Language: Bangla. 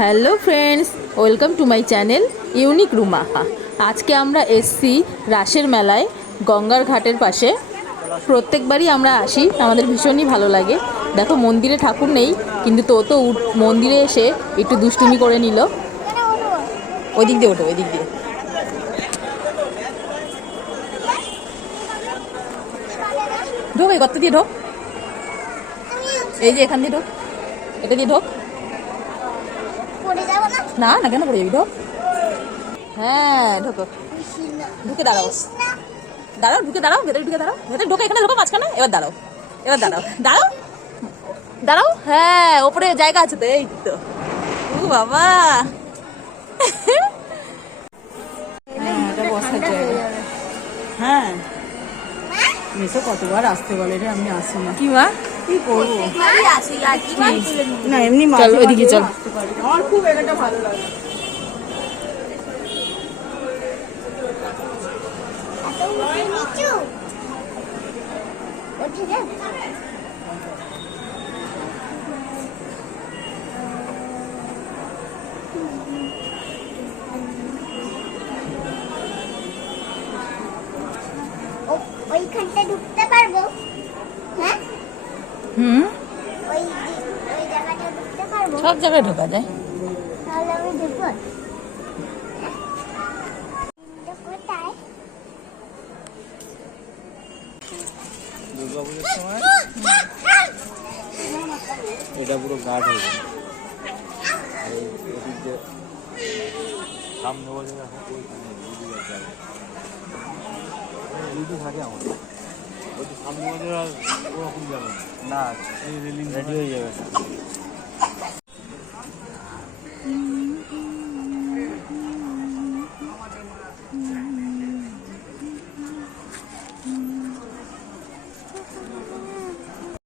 Hello friends, welcome to my channel unique Ruma. আজকে আমরা এসছি রাসের মেলায় গঙ্গার ঘাটের পাশে। প্রত্যেকবারই আমরা আসি, আমাদের ভীষণই ভালো লাগে। দেখো মন্দিরে ঠাকুর নেই, কিন্তু তো মন্দিরে এসে একটু দুষ্টুমি করে নিল। ওই দিক দিয়ে ওঠো, ওই দিক দিয়ে ঢোক, এই গর্ত দিয়ে ঢোক, এই যে এখান দিয়ে ঢোক, এটা দিয়ে ঢোক। না না, কেন পড়ে যাবি? ঢোক। হ্যাঁ ঢোকো, ঢুকে দাঁড়াও, দাঁড়াও, ঢুকে দাঁড়াও, ভেতরে ঢুকে দাঁড়াও, ভেতরে ঢোকে, এখানে ঢোকো মাঝখানে। এবার দাঁড়াও, এবার দাঁড়াও, দাঁড়াও, দাঁড়াও। হ্যাঁ, ওপরে জায়গা আছে তো, এই তো। ও বাবা, এটা বসার জায়গা। হ্যাঁ, মেসো কতবার আসতে বলে রে, আমি আসি না। কি মা, কি করবো না, এমনি চল ওইদিকে চল। আমার খুব এটা ভালো লাগে। ওইখানটা ঢুকতে পারবো? হ্যাঁ, ওই জায়গাটা ঢুকতে পারবো? সব জায়গায় ঢোকা যায়। তাহলে আমি ঢুকবো। কোথায়? দুর্গাপুজোর সময় এটা পুরো ঘাট হয়ে যায়। এই ওদিক যে সামনে বছর ওইখানে থাকে আমার ওই সামনে বছর আর ওরকম যাবে না, এই রেলিং রেডি হয়ে যাবে।